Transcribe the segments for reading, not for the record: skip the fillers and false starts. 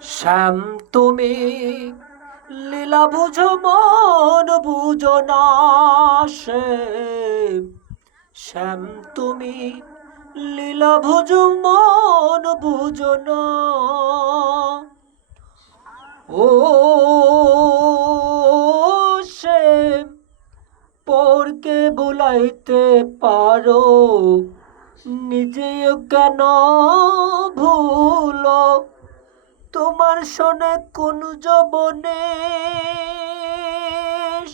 শ্যাম তুমি লীলা বুঝো মন বুঝো না। শ্যাম শ্যাম তুমি লীলা বুঝো মন বুঝো না। ও শ্যাম পরকে বুলাইতে পারো, নিজেও কেন ভুলো। তোমার শোনে কোন যবনে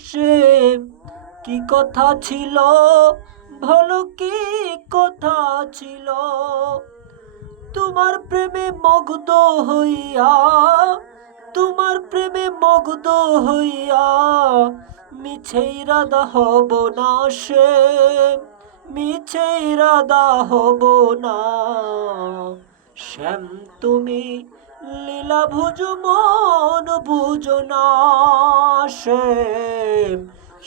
সে কি কথা ছিল, ভালো কি কথা ছিল। তোমার প্রেমে মুগ্ধ হইয়া, তোমার প্রেমে মুগ্ধ হইয়া মিছে ইরাদা হব না। সে মিছে ইরাদা হব না। শ্যাম তুমি লীলা বুঝো মন বুঝো না। শ্যাম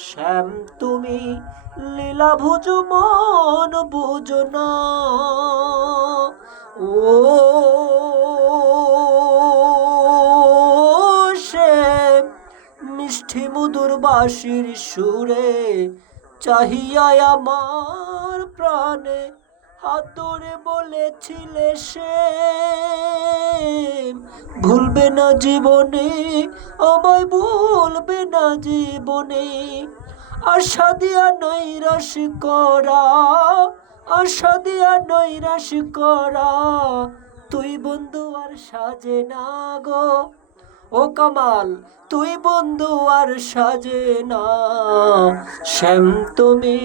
শ্যাম তুমি লীলা বুঝো মন বুঝো না। ও শ্যাম মিষ্টি মধুর বাঁশির সুরে চাহিয়া আমার প্রাণে হাত ধরে বলেছিলে সে ভুলবে না জীবনে, আমায় ভুলবে না জীবনে। আশা দিয়া নৈরাশ করা, আশা দিয়া নৈরাশ করা, তুই বন্ধু আর সাজে না গো। ও কামাল, তুই বন্ধু আর সাজে না। শ্যাম তুমি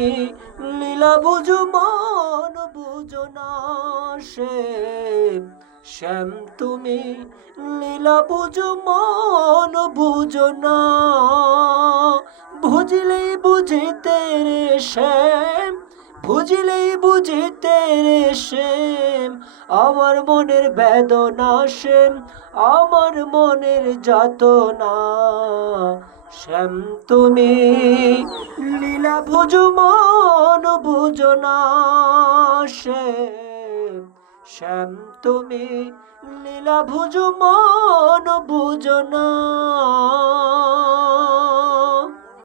লীলা বুঝো মন বুঝো না। শ্যাম শ্যাম তুমি লীলা বুঝো মন বুঝো না। বুঝলেই বুঝিতে রে শ্যাম, বুঝলেই বুঝিতে রে শ্যাম আমার মনের বেদনা। শ্যাম আমার মনের যাতনা। শ্যাম তুমি লীলা বুঝো মন বুঝো না। শ্যাম শ্যাম তুমি লীলা বুঝো মন বুঝো না।